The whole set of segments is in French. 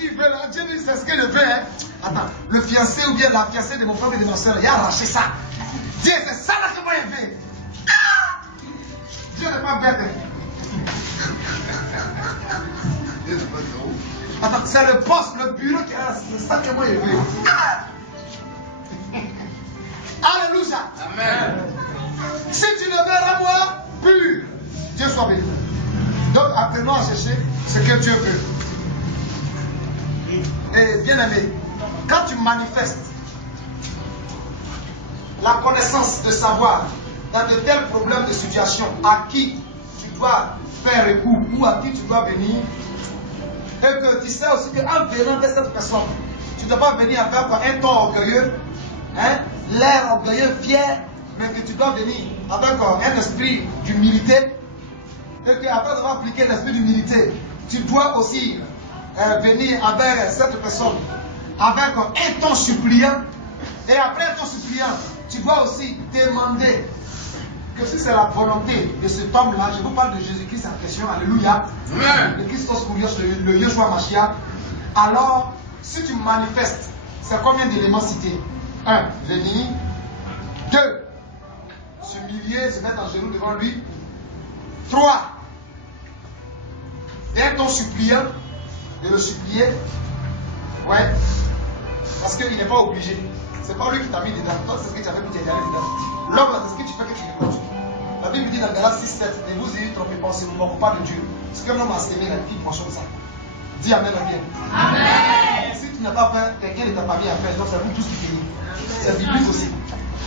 qu'il veut là. Dieu dit c'est ce qu'il veut. Hein. Attends, le fiancé ou bien la fiancée de mon frère et de ma soeur, il a arraché ça. Dieu, c'est ça là que moi il veut. Ah! Dieu n'est pas bête. Attends, c'est le poste, le bureau qui a, c'est ça que moi il veut. Ah! Alléluia. Amen. Si tu ne veux à moi, pur, Dieu soit béni. Donc apprenons à chercher ce que Dieu veut. Et bien aimé, quand tu manifestes la connaissance de savoir dans de tels problèmes de situation à qui tu dois faire recours ou à qui tu dois venir, et que tu sais aussi qu'en venant vers cette personne, tu ne dois pas venir avec un ton orgueilleux, hein, l'air orgueilleux, fier, mais que tu dois venir avec un esprit d'humilité, et qu'après avoir appliqué l'esprit d'humilité, tu dois aussi venir avec cette personne avec un ton suppliant, et après un ton suppliant, tu dois aussi demander que si c'est la volonté de cet homme-là, je vous parle de Jésus-Christ en question, alléluia, le Christos Kurios, le Yeshua Mashiach, alors si tu manifestes, c'est combien d'éléments cités? 1. Venir. 2. S'humilier, se mettre en genoux devant lui. 3. D'être ton suppliant, de le supplier. Ouais. Parce qu'il n'est pas obligé. C'est pas lui qui t'a mis dedans. Toi, c'est ce que tu as fait pour t'y aller dedans. L'homme, c'est ce que tu fais que tu l'écoutes. La Bible dit dans Galates 6, 7, ne vous ayez trompé, pensez, vous ne moquez pas de Dieu. Ce que l'homme a sémé, la vie, franchement, ça. Dis Amen, Amen. Amen. Si tu n'as pas fait, quelqu'un ne t'a pas mis à faire, donc c'est vous tous qui payez. C'est biblique aussi.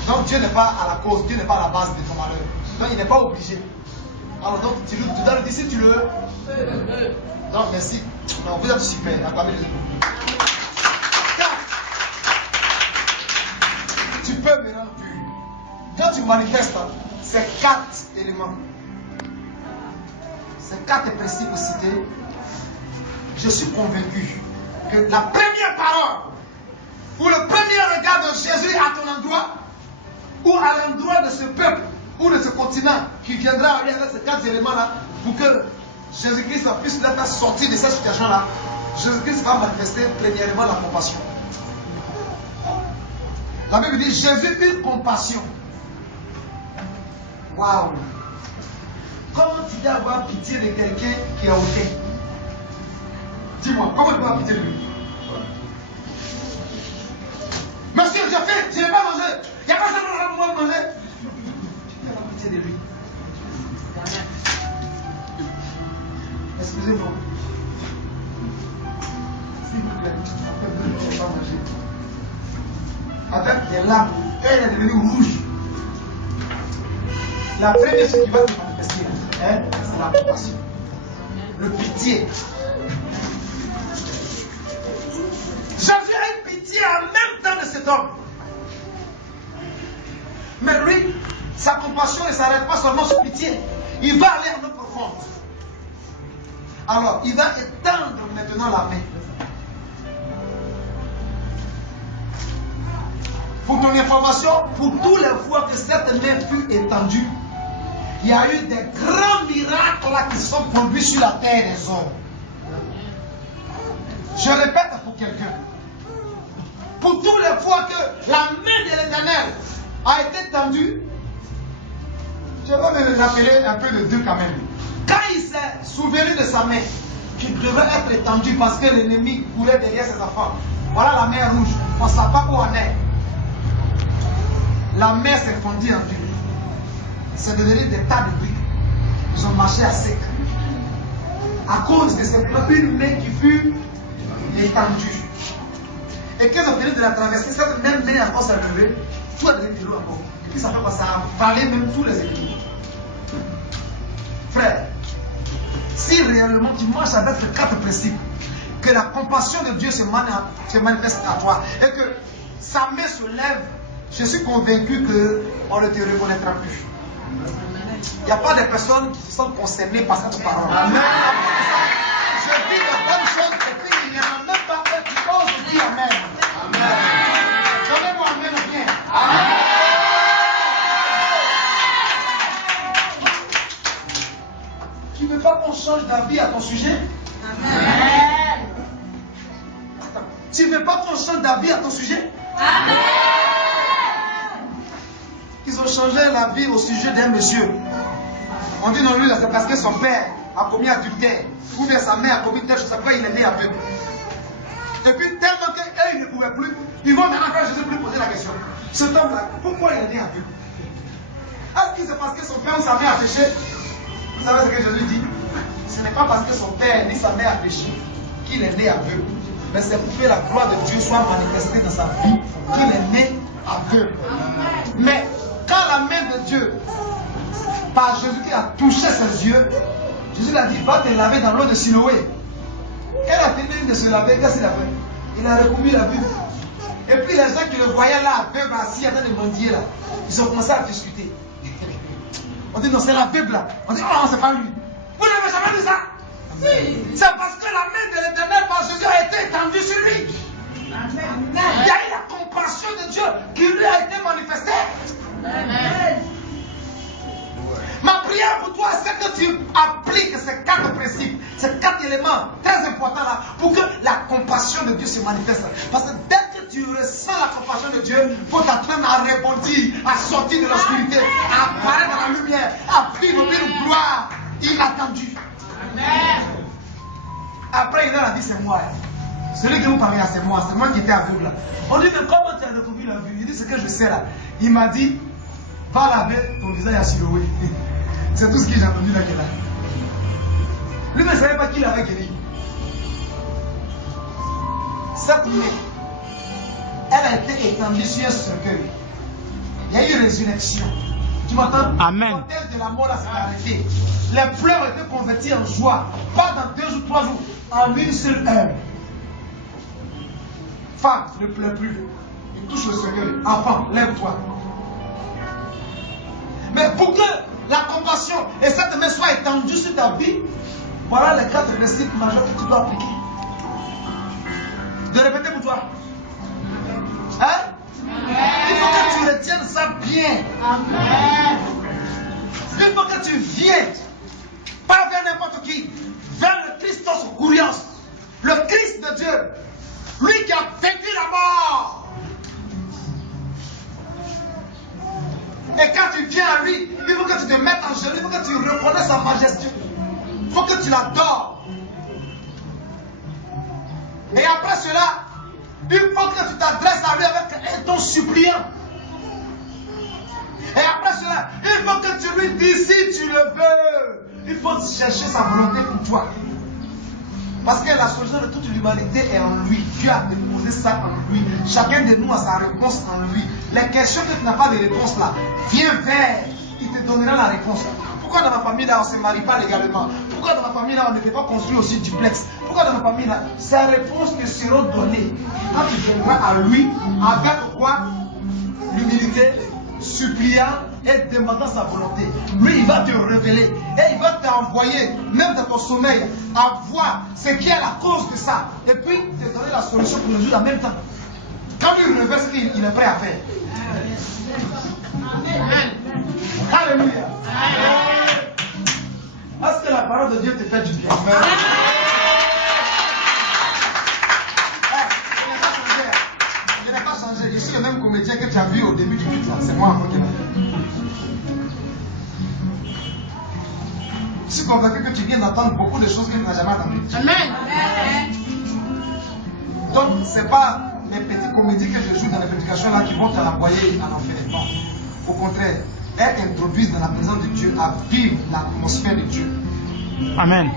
Donc Dieu n'est pas à la cause, Dieu n'est pas à la base de ton malheur. Donc il n'est pas obligé. Alors donc tu dois le dire si tu le veux. Non, merci. Non, vous êtes super. Acclamez les autres. Tu peux me rendre pur. Quand tu manifestes ces 4 éléments, ces 4 principes cités, je suis convaincu que la première parole ou le premier regard de Jésus à ton endroit ou à l'endroit de ce peuple ou de ce continent qui viendra avec ces 4 éléments-là pour que Jésus-Christ puisse les faire sortir de cette situation-là, Jésus-Christ va manifester premièrement la compassion. La Bible dit Jésus eut compassion. Waouh! Comment tu dois avoir pitié de quelqu'un qui a aucun? Dis-moi, comment tu dois avoir pitié de lui? Monsieur, j'ai faim, je n'ai pas mangé. Il n'y a pas ça pour moi manger. Tu dois avoir pitié de lui. Excusez-moi. S'il vous plaît, après 2 jours, je n'ai pas mangé. Avec des larmes, elle est devenue rouge. La première chose qui va te manifester, hein, c'est la compassion. Le pitié. Jésus a une pitié en même temps de cet homme. Mais lui, sa compassion ne s'arrête pas seulement sur pitié. Il va aller en eau profonde. Alors, il va étendre maintenant la main. Pour ton information, pour tous les fois que cette main fut étendue, il y a eu des grands miracles là qui sont produits sur la terre des hommes. Je répète pour quelqu'un. Pour toutes les fois que la main de l'Éternel a été tendue, je vais me rappeler un peu de Dieu quand même. Quand il s'est souvenu de sa main, qui devait être étendue parce que l'ennemi courait derrière ses enfants, voilà la mer rouge, on ne sait pas où on est. La mer s'est fondue en deux. C'est devenu des tas de briques. Ils ont marché à sec. À cause de cette une main qui fut étendue. Et quand ils ont fini de la traverser, cette même main encore s'est levée, tout a devenu de l'eau encore. Et puis ça fait quoi? Ça a avalé même tous les équipements. Frère, si réellement tu marches avec ces 4 principes, que la compassion de Dieu se manifeste à toi et que sa main se lève, je suis convaincu qu'on ne te reconnaîtra plus. Il n'y a pas de personnes qui se sentent concernées par cette parole. Amen. Je dis de bonnes choses et puis il n'y en a même pas un qui ose dire Amen. Amen. Donnez-moi Amen bien. Amen. Tu ne veux pas qu'on change d'avis à ton sujet? Amen. Tu ne veux pas qu'on change d'avis à ton sujet? Amen. Ils ont changé l'avis au sujet d'un monsieur. On dit non, lui, c'est parce que son père a commis adultère. Ou bien sa mère a commis telle chose, après il est né aveugle. Et puis, tellement qu'eux, ils ne pouvaient plus, ils vont maintenant quand Jésus lui poser la question. Cet homme-là, pourquoi il est né aveugle? Est-ce que c'est parce que son père ou sa mère a péché? Vous savez ce que Jésus dit? Ce n'est pas parce que son père ni sa mère a péché qu'il est né aveugle. Mais c'est pour que la gloire de Dieu soit manifestée dans sa vie qu'il est né aveugle. Mais quand la main de Dieu, par Jésus qui a touché ses yeux, Jésus lui a dit, va te laver dans l'eau de Siloé. Elle a fini de se laver, qu'est-ce qu'il a fait? Il a recouvré la vue. Et puis les gens qui le voyaient là, aveugle, assis, en train de mendier là, ils ont commencé à discuter. On dit non, c'est l'aveugle là. On dit, oh, c'est pas lui. Vous n'avez jamais vu ça? C'est parce que la main de l'Éternel par Jésus a été étendue sur lui. Amen. Il y a eu la compassion de Dieu qui lui a été manifestée. Amen. Ma prière pour toi, c'est que tu appliques ces 4 principes, ces 4 éléments très importants là, pour que la compassion de Dieu se manifeste. Parce que dès que tu ressens la compassion de Dieu, il faut t'apprendre à rebondir, à sortir de l'obscurité, à apparaître dans la lumière, à vivre une gloire inattendue. Amen. Après, il a dit, c'est moi. Celui qui vous parlait, c'est moi qui étais aveugle là. On dit, mais comment tu as recouvert la vue? Il dit, ce que je sais là. Il m'a dit, va laver ton visage à Siloé. C'est tout ce que j'ai entendu là. Lui ne savait pas qui l'avait guéri. Cette main, elle a été étendue sur un cercueil. Il y a eu une résurrection. Tu m'entends? Amen. Le cortège de la mort là s'est arrêté. Les pleurs ont été convertis en joie. Pas dans 2 jours, 3 jours. En une seule heure. Femme, ne pleure plus. Il touche le cercueil. Enfant, lève-toi. Mais pour que la compassion et cette main soient étendues sur ta vie, voilà les 4 principes majeurs que tu dois appliquer. De répéter pour toi. Hein? Il faut que tu retiennes ça bien. Amen. Il faut que tu viennes, pas vers n'importe qui, vers le Christos Kurios, le Christ de Dieu, lui qui a vaincu la mort. Et quand tu viens à lui, il faut que tu te mettes en genoux, il faut que tu reconnaisses sa majesté. Il faut que tu l'adores. Et après cela, il faut que tu t'adresses à lui avec un ton suppliant. Et après cela, il faut que tu lui dises si tu le veux. Il faut chercher sa volonté pour toi. Parce que la solution de toute l'humanité est en lui. Dieu a déposé ça en lui. Chacun de nous a sa réponse en lui. Les questions que tu n'as pas de réponse là, viens vers. Il te donnera la réponse. Pourquoi dans ma famille là on ne se marie pas légalement? Pourquoi dans ma famille là on ne peut pas construire aussi duplex? Pourquoi dans ma famille là? Ces réponses te seront données. Quand tu viendras à lui, avec quoi? L'humilité, suppliant et demandant sa volonté. Lui, il va te révéler et il va t'envoyer, même dans ton sommeil, à voir ce qui est la cause de ça. Et puis, te donner la solution pour résoudre en même temps. Quand lui révèle ce qu'il est prêt à faire. Amen. Alléluia. Est-ce que la parole de Dieu te fait du bien? Amen. Je n'ai pas changé. Je suis le même comédien que tu as vu au début du culte. C'est moi encore qui l'ai fait. Je suis convaincu que tu viens d'entendre beaucoup de choses que tu n'as jamais entendues. Amen. Donc, ce n'est pas les petites comédies que je joue dans les prédications là qui vont te renvoyer à l'enfer. Non. Au contraire, elles t'introduisent dans la présence de Dieu à vivre l'atmosphère de Dieu. Amen.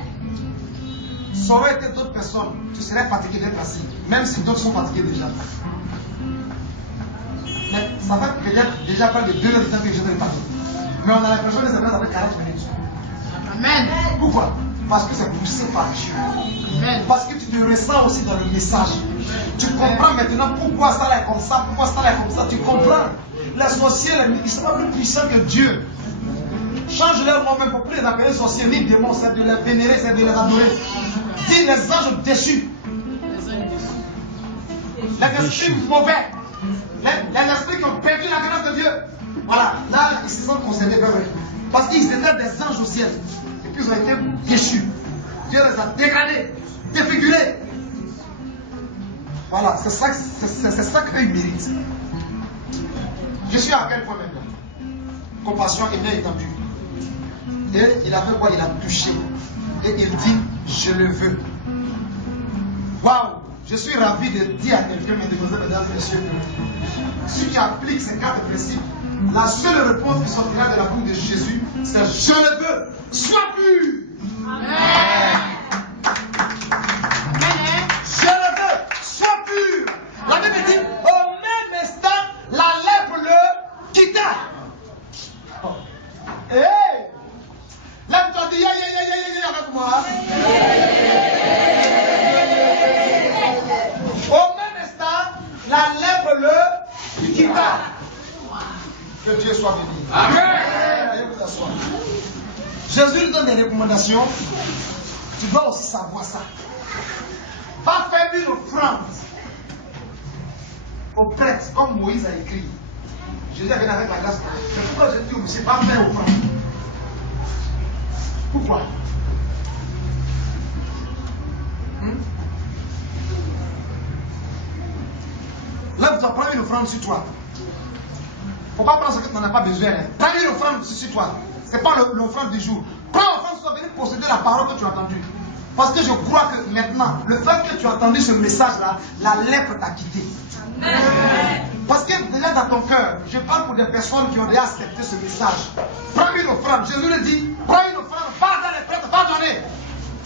Ça aurait été d'autres personnes, tu serais fatigué d'être assis, même si d'autres sont fatigués déjà. Mais ça fait peut-être déjà pas de 2 heures de temps que je ne pas. Mais on a l'impression que c'est vrai avec 40 minutes. Amen. Pourquoi? Parce que c'est poussé par Dieu. Amen. Parce que tu te ressens aussi dans le message. Tu comprends maintenant pourquoi ça là est comme ça, pourquoi ça là est comme ça. Tu comprends. Les sorciers, ils ne sont pas plus puissants que Dieu. Change leur nom même pour plus les appeler sorciers ni démons, c'est de les vénérer, c'est de les adorer. Dis les anges déchus. Les esprits mauvais. Les esprits qui ont perdu la grâce de Dieu. Voilà, là, ils se sont concernés vers eux. Parce qu'ils étaient des anges au ciel. Et puis ils ont été déchus. Dieu les a dégradés, défigurés. Voilà, c'est ça qu'il mérite. Je suis à quel point maintenant? Compassion et main étendue. Et il a fait quoi? Il a touché. Et il dit, je le veux. Waouh! Je suis ravi de dire à quelqu'un, mesdames et messieurs, si tu appliques ces 4 principes, la seule réponse qui sortira de la bouche de Jésus, c'est je le veux. Sois pur. Amen. Je le veux. Sois pur. La Bible dit, au même instant, la lèpre le quitta. Hey! Lève-toi, dis avec moi. Au même instant, la lèpre le quitta. Que Dieu soit béni. Amen. Jésus lui donne des recommandations. Tu dois aussi savoir ça. Va faire une offrande au prêtre, comme Moïse a écrit. Jésus a venu avec la grâce. Mais pourquoi je dis au monsieur, va faire offrande? Pourquoi? Là, tu vas prendre une offrande sur toi. Il ne faut pas prendre ce que tu n'en as pas besoin. Prends une offrande sur toi. Ce n'est pas l'offrande du jour. Prends l'offrande sur toi, venir posséder la parole que tu as entendue. Parce que je crois que maintenant, le fait que tu as entendu ce message-là, la lèpre t'a quitté. Parce que déjà dans ton cœur, je parle pour des personnes qui ont déjà accepté ce message. Prends une offrande. Jésus le dit, prends une offrande, va dans les prêtres, va donner.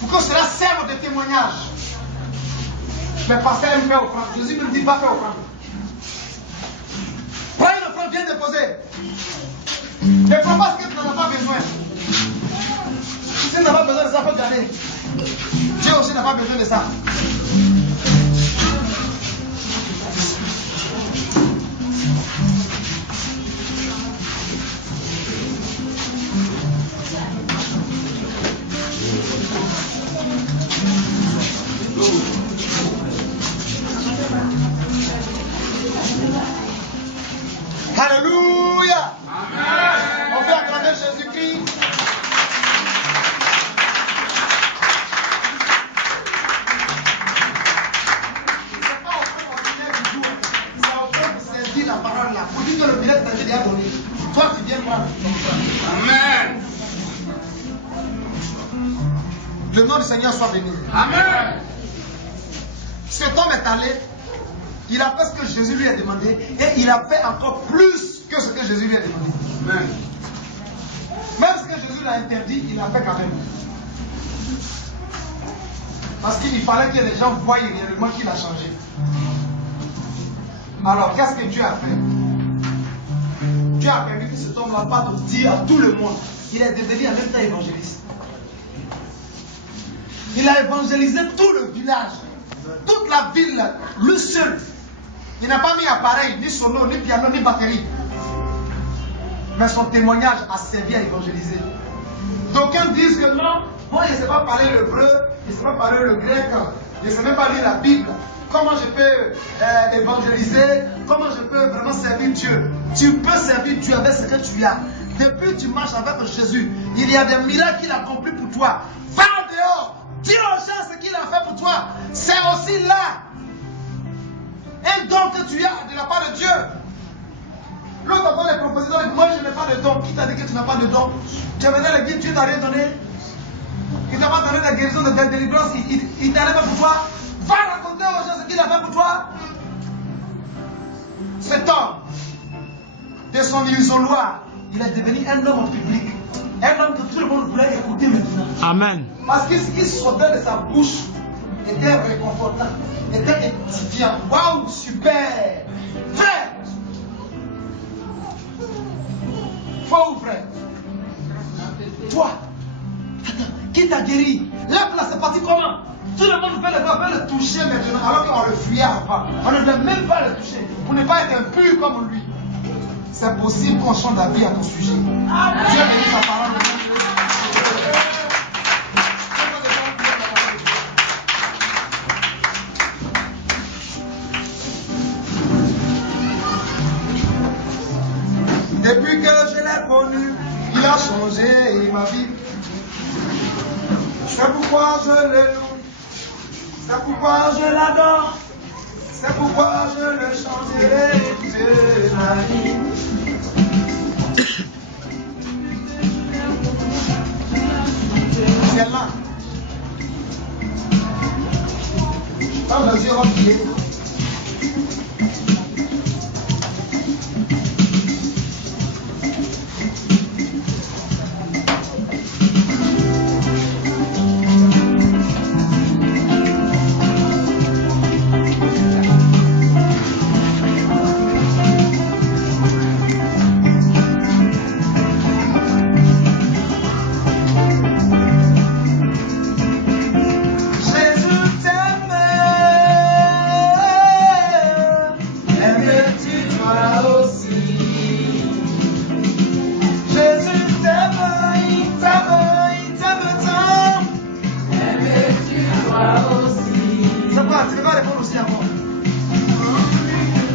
Pour que cela serve de témoignage. Mais pasteur aime faire offrande. Jésus me dit, va faire offrande. Prends une offrande, viens déposer. Ne prends pas ce que tu n'en as pas besoin. Si tu n'as pas besoin de ça, il faut garder. Dieu aussi n'a pas besoin de ça. Alléluia. Amen. On fait acclamer Jésus-Christ. C'est pas au fait ordinaire du jour. C'est au fait pour saisir la parole là. Vous dites que le billet t'a déjà donné. Toi tu viens voir. Amen. Le nom du Seigneur soit béni. Amen. Cet homme est allé. Il a fait ce que Jésus lui a demandé et il a fait encore plus que ce que Jésus lui a demandé. Amen. Même ce que Jésus l'a interdit, il l'a fait quand même. Parce qu'il fallait que les gens voient réellement qu'il a changé. Alors, qu'est-ce que Dieu a fait? Dieu a permis que cet homme n'a pas de dire à tout le monde. Il est devenu en même temps évangéliste. Il a évangélisé tout le village, toute la ville, lui seul. Il n'a pas mis appareil, ni sono, ni piano, ni batterie. Mais son témoignage a servi à évangéliser. D'aucuns disent que non, moi je ne sais pas parler l'hébreu, je ne sais pas parler le grec, je ne sais même pas lire la Bible. Comment je peux évangéliser? Comment je peux vraiment servir Dieu? Tu peux servir Dieu avec ce que tu as. Depuis que tu marches avec Jésus, il y a des miracles qu'il a accomplis pour toi. Va dehors, dis aux gens ce qu'il a fait pour toi. C'est aussi là un don que tu as de la part de Dieu. L'autre a les propositions, moi je n'ai pas de don. Qui t'a dit que tu n'as pas de don? Tu es venu à l'église, Dieu t'a rien donné. Il t'a pas donné la guérison de délivrance, il t'a rien fait pour toi. Va raconter aux gens ce qu'il a fait pour toi. Cet homme, de son isoloir, il est devenu un homme en public. Un homme que tout le monde voulait écouter maintenant. Amen. Parce que ce qui sortait de sa bouche était réconfortant, était édifiant. Waouh, super! Frère! Faux ou frère? Toi, attends, qui t'a guéri? Là, c'est parti comment? Tout le monde veut le toucher maintenant, alors qu'on le fuyait avant. On ne veut même pas le toucher, pour ne pas être impur comme lui. C'est possible qu'on chante d'avis à ton sujet. Dieu bénit sa parole. Depuis que je l'ai connu, il a changé ma vie. C'est pourquoi je le loue, c'est pourquoi je l'adore, C'est pourquoi je le chanterai de ma vie. C'est là. Quand les yeux vont filer.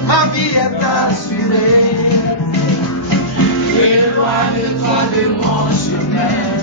Ma vie est assurée, éloigne-toi de mon chemin.